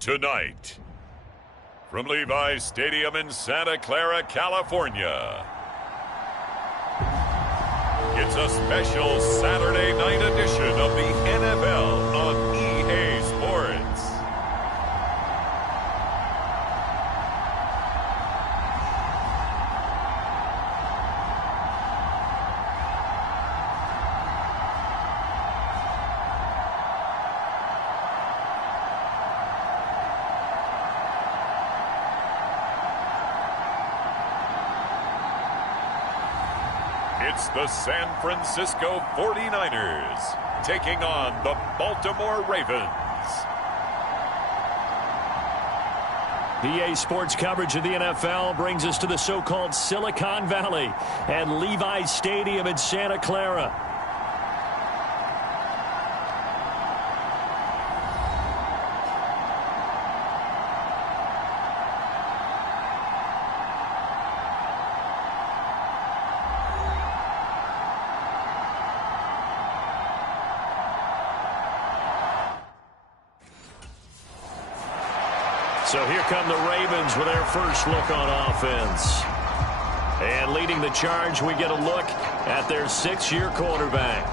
Tonight, from Levi's Stadium in Santa Clara, California, it's a special Saturday night edition of the NFL on EA Sports. It's the San Francisco 49ers taking on the Baltimore Ravens. EA Sports coverage of the NFL brings us to the so-called Silicon Valley and Levi's Stadium in Santa Clara. So here come the Ravens with their first look on offense. And leading the charge, we get a look at their 6-year quarterback.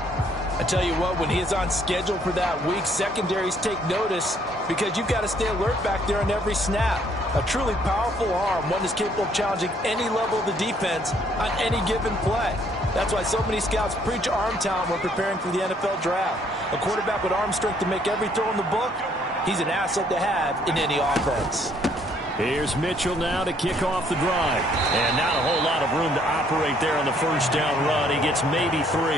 I tell you what, when he is on schedule for that week, secondaries take notice because you've got to stay alert back there on every snap. A truly powerful arm, one that's capable of challenging any level of the defense on any given play. That's why so many scouts preach arm talent when preparing for the NFL draft. A quarterback with arm strength to make every throw in the book, he's an asset to have in any offense. Here's Mitchell now to kick off the drive. And not a whole lot of room to operate there on the first down run. He gets maybe 3.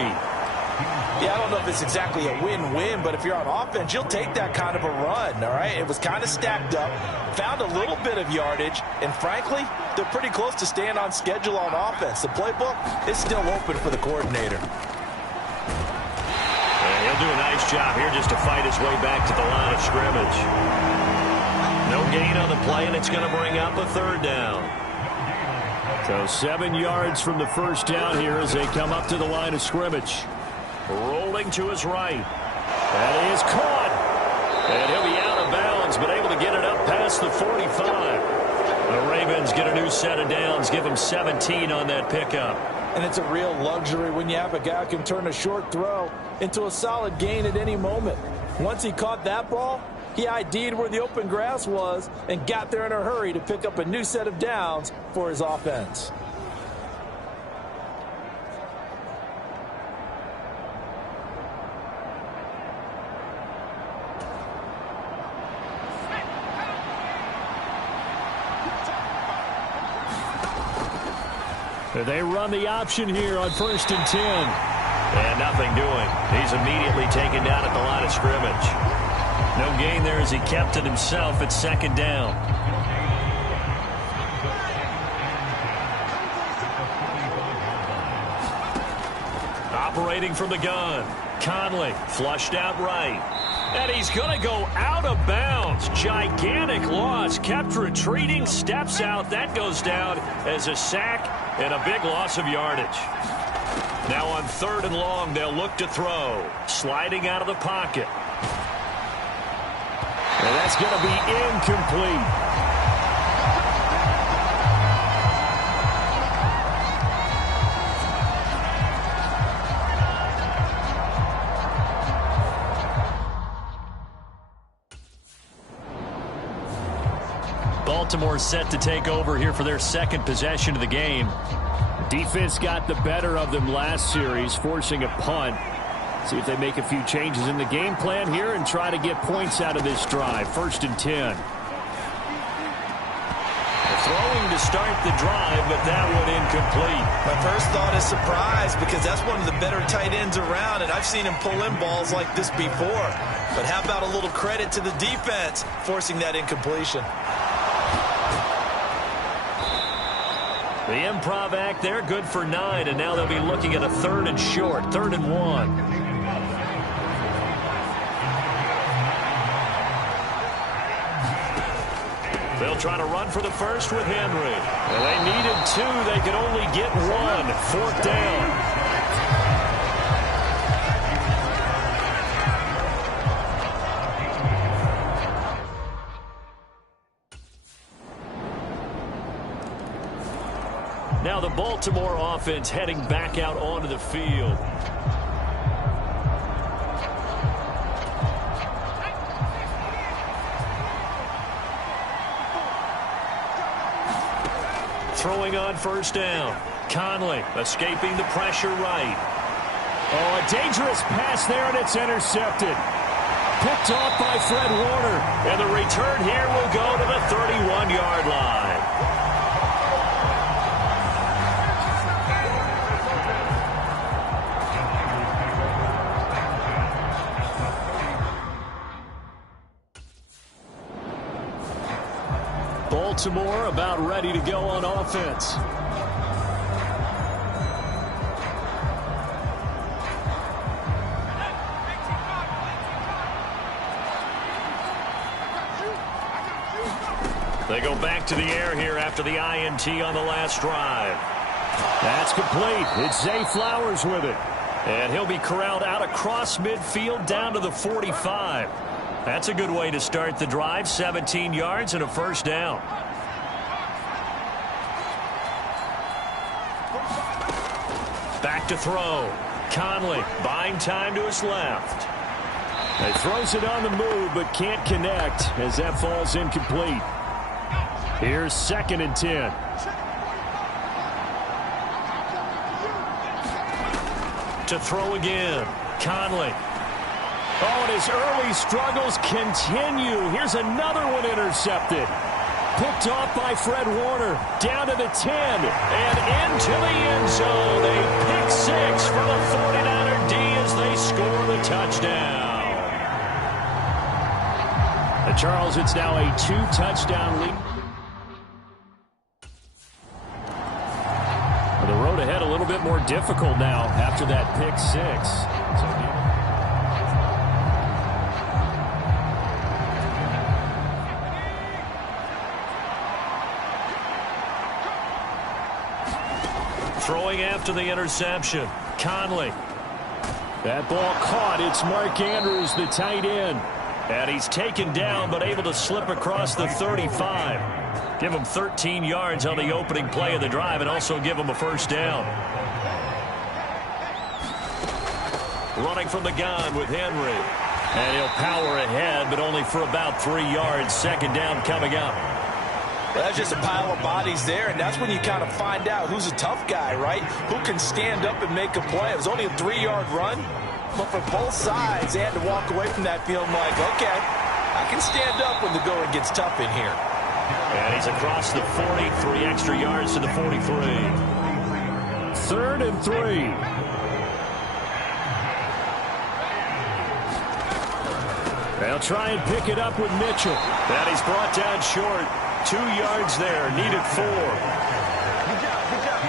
Yeah, I don't know if it's exactly a win-win, but if you're on offense, you'll take that kind of a run, all right? It was kind of stacked up, found a little bit of yardage, and frankly, they're pretty close to staying on schedule on offense. The playbook is still open for the coordinator. He'll do a nice job here just to fight his way back to the line of scrimmage. No gain on the play, and it's going to bring up a 3rd down. So 7 yards from the first down here as they come up to the line of scrimmage. Rolling to his right. That is caught. And he'll be out of bounds, but able to get it up past the 45. The Ravens get a new set of downs, give them 17 on that pickup. And it's a real luxury when you have a guy who can turn a short throw into a solid gain at any moment. Once he caught that ball, he ID'd where the open grass was and got there in a hurry to pick up a new set of downs for his offense. They run the option here on 1st and 10. And nothing doing. He's immediately taken down at the line of scrimmage. No gain there as he kept it himself at 2nd down. Operating from the gun. Conley flushed out right. And he's going to go out of bounds. Gigantic loss. Kept retreating. Steps out. That goes down as a sack and a big loss of yardage. Now on 3rd and long, they'll look to throw. Sliding out of the pocket. And that's going to be incomplete. Baltimore set to take over here for their 2nd possession of the game. Defense got the better of them last series, forcing a punt. See if they make a few changes in the game plan here and try to get points out of this drive. 1st and 10. Throwing to start the drive, but that one incomplete. My first thought is surprise because that's one of the better tight ends around, and I've seen him pull in balls like this before. But how about a little credit to the defense forcing that incompletion? The improv act there, good for 9, and now they'll be looking at a 3rd and short, 3rd and 1. They'll try to run for the first with Henry. Well, they needed 2. They could only get 1. 4th down. Now the Baltimore offense heading back out onto the field. Throwing on first down. Conley escaping the pressure right. Oh, a dangerous pass there, and it's intercepted. Picked off by Fred Warner. And the return here will go to the 31-yard line. Baltimore about ready to go on offense. They go back to the air here after the INT on the last drive. That's complete. It's Zay Flowers with it. And he'll be corralled out across midfield down to the 45. That's a good way to start the drive. 17 yards and a first down. Back to throw. Conley buying time to his left. He throws it on the move but can't connect as that falls incomplete. Here's 2nd and 10. To throw again. Conley. Oh, and his early struggles continue. Here's another one intercepted. Picked off by Fred Warner. Down to the 10. And into the end zone. A pick six for the 49er D as they score the touchdown. Charles, it's now a 2-touchdown lead. The road ahead a little bit more difficult now after that pick six. Throwing after the interception. Conley. That ball caught. It's Mark Andrews, the tight end. And he's taken down but able to slip across the 35. Give him 13 yards on the opening play of the drive and also give him a first down. Running from the gun with Henry. And he'll power ahead, but only for about 3 yards. 2nd down coming up. Well, that's just a pile of bodies there, and that's when you kind of find out who's a tough guy, right? Who can stand up and make a play. It was only a 3-yard run, but for both sides, they had to walk away from that feeling like, okay, I can stand up when the going gets tough in here. And he's across the 40, 3 extra yards to the 43. 3rd and 3. They'll try and pick it up with Mitchell. And he's brought down short. 2 yards there, needed 4. Good job, good job.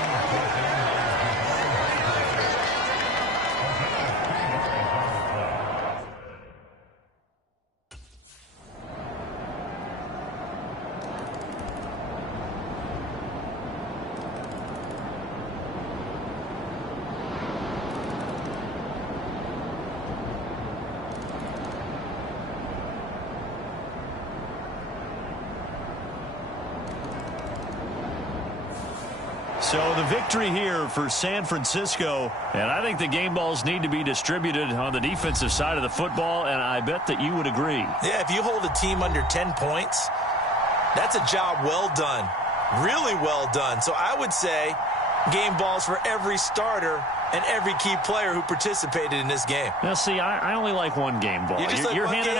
So the victory here for San Francisco, and I think the game balls need to be distributed on the defensive side of the football, and I bet that you would agree. Yeah, if you hold a team under 10 points, that's a job well done, really well done. So I would say game balls for every starter and every key player who participated in this game. Now, see, I only like one game ball. You're handing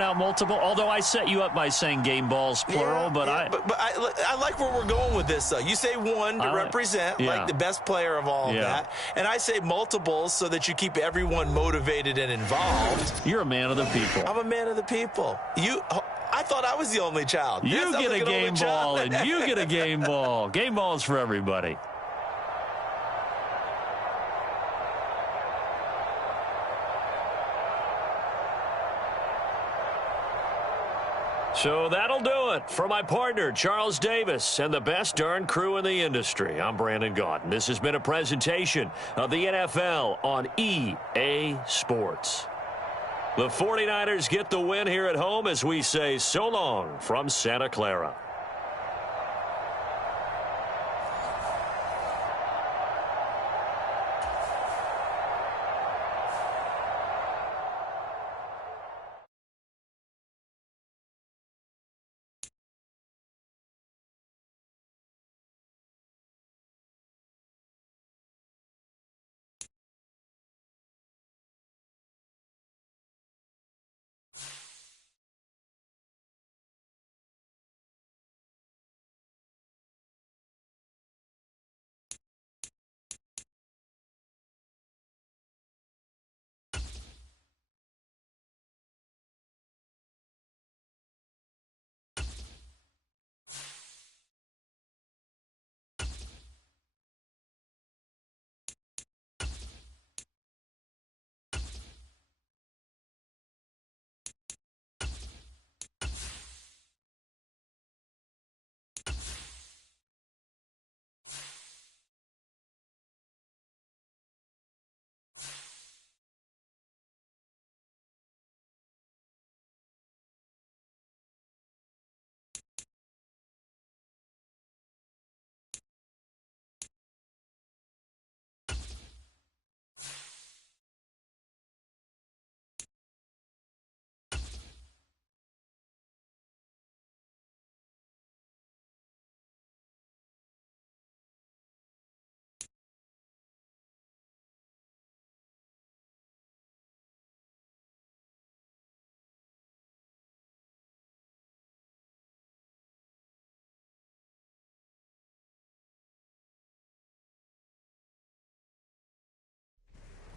out multiple. Although I set you up by saying game balls plural, yeah, but yeah, I like where we're going with this. You say one to represent like the best player of all of that, and I say multiples so that you keep everyone motivated and involved. You're a man of the people. I'm a man of the people. I thought I was the only child. You get a game ball, and you get a game ball. Game balls for everybody. So that'll do it for my partner, Charles Davis, and the best darn crew in the industry. I'm Brandon Gaudin. This has been a presentation of the NFL on EA Sports. The 49ers get the win here at home as we say so long from Santa Clara.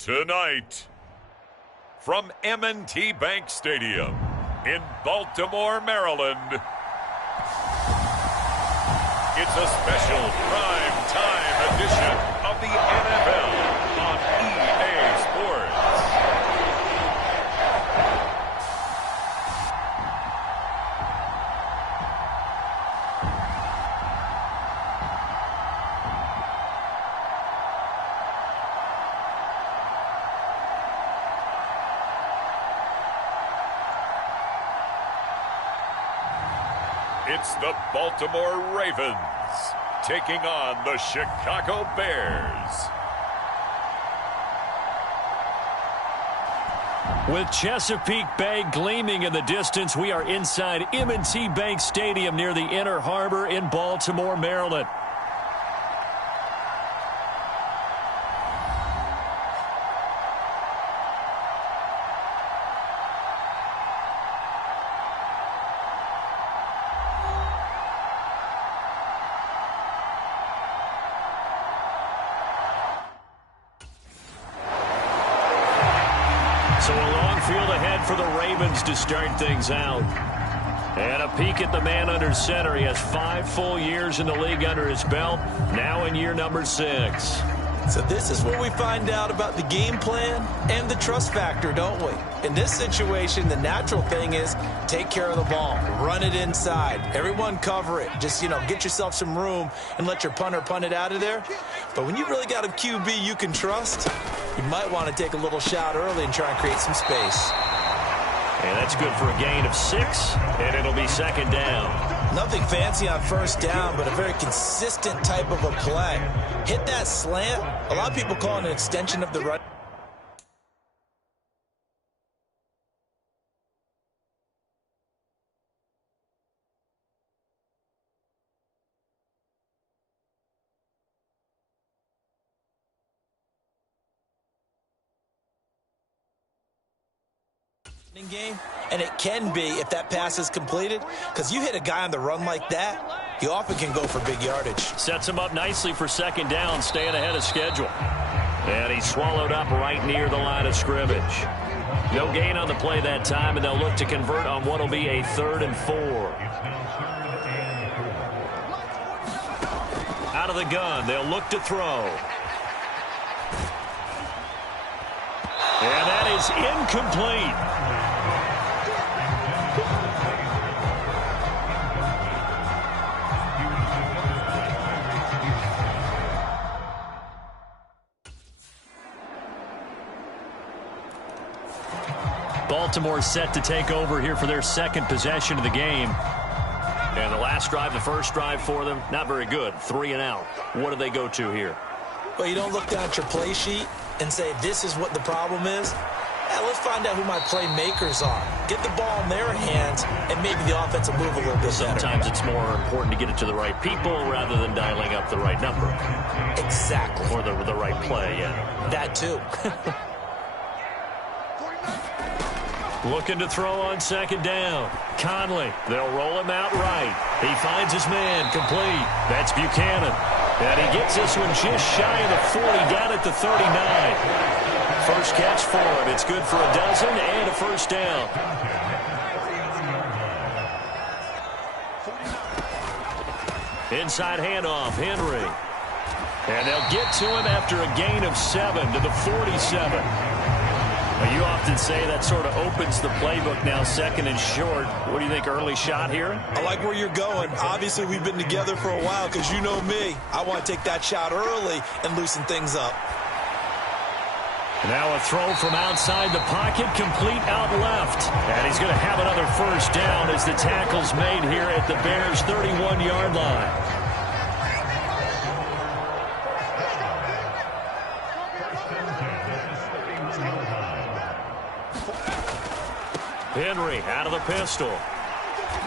Tonight, from M&T Bank Stadium in Baltimore, Maryland, it's a special prime time edition of the NFL on EA Sports. It's the Baltimore Ravens taking on the Chicago Bears. With Chesapeake Bay gleaming in the distance, we are inside M&T Bank Stadium near the Inner Harbor in Baltimore, Maryland. So a long field ahead for the Ravens to start things out. And a peek at the man under center. He has 5 full years in the league under his belt, now in year number 6. So this is where we find out about the game plan and the trust factor, don't we? In this situation, the natural thing is take care of the ball, run it inside, everyone cover it. Just, get yourself some room and let your punter punt it out of there. But when you really got a QB you can trust, you might want to take a little shot early and try and create some space. And that's good for a gain of 6, and it'll be second down. Nothing fancy on first down, but a very consistent type of a play. Hit that slant. A lot of people call it an extension of the run. Game, and it can be if that pass is completed, because you hit a guy on the run like that, you often can go for big yardage. Sets him up nicely for second down, staying ahead of schedule. And he's swallowed up right near the line of scrimmage. No gain on the play that time, and they'll look to convert on what will be a 3rd and 4. Out of the gun, they'll look to throw. And that is incomplete. Baltimore set to take over here for their second possession of the game. And the last drive, the first drive for them, not very good. 3 and out. What do they go to here? Well, you don't look down at your play sheet and say, this is what the problem is. Let's find out who my playmakers are. Get the ball in their hands, and maybe the offense will move a little bit better. Sometimes it's more important to get it to the right people rather than dialing up the right number. Exactly. Or the right play, yeah. That too. Looking to throw on second down. Conley, they'll roll him out right. He finds his man, complete. That's Buchanan. And he gets this one just shy of the 40, down at the 39. First catch for him. It's good for a dozen and a first down. Inside handoff, Henry. And they'll get to him after a gain of 7 to the 47. You often say that sort of opens the playbook now, second and short. What do you think, early shot here? I like where you're going. Obviously, we've been together for a while because you know me. I want to take that shot early and loosen things up. Now a throw from outside the pocket, complete out left. And he's going to have another first down as the tackle's made here at the Bears' 31-yard line. Henry out of the pistol.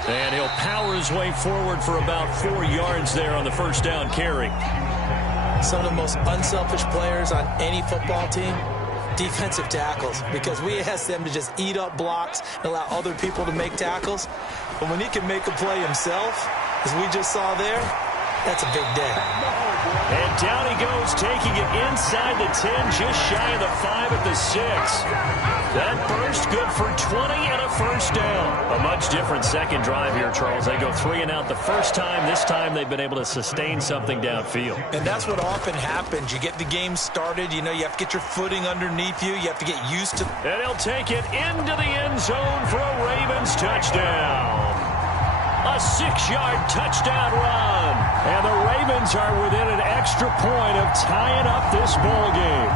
And he'll power his way forward for about 4 yards there on the first down carry. Some of the most unselfish players on any football team, defensive tackles, because we ask them to just eat up blocks and allow other people to make tackles. But when he can make a play himself, as we just saw there, that's a big day. And down he goes, taking it inside the 10, just shy of the 5 at the 6. That burst good for 20 and a first down. A much different second drive here, Charles. They go 3 and out the first time. This time they've been able to sustain something downfield. And that's what often happens. You get the game started. You know, you have to get your footing underneath you. You have to get used to. And he'll take it into the end zone for a Ravens touchdown. A 6-yard touchdown run. And the Ravens are within an extra point of tying up this ball game.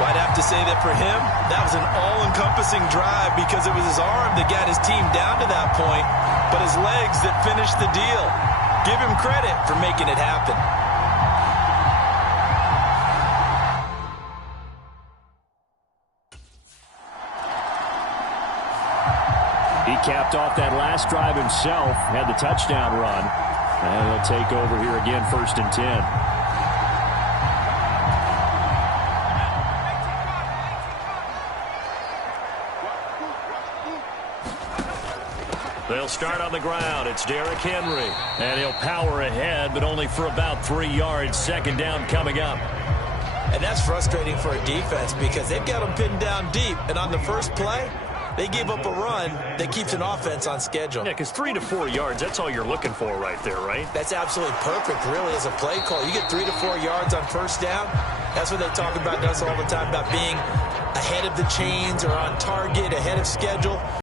Well, I'd have to say that for him, that was an all-encompassing drive because it was his arm that got his team down to that point, but his legs that finished the deal. Give him credit for making it happen. He capped off that last drive himself, had the touchdown run. And he'll take over here again, 1st and 10. They'll start on the ground. It's Derrick Henry. And he'll power ahead, but only for about 3 yards. 2nd down coming up. And that's frustrating for a defense because they've got them pinned down deep. And on the first play, they gave up a run that keeps an offense on schedule. Yeah, because 3 to 4 yards, that's all you're looking for right there, right? That's absolutely perfect, really, as a play call. You get 3 to 4 yards on first down. That's what they talk about us all the time, about being ahead of the chains or on target, ahead of schedule.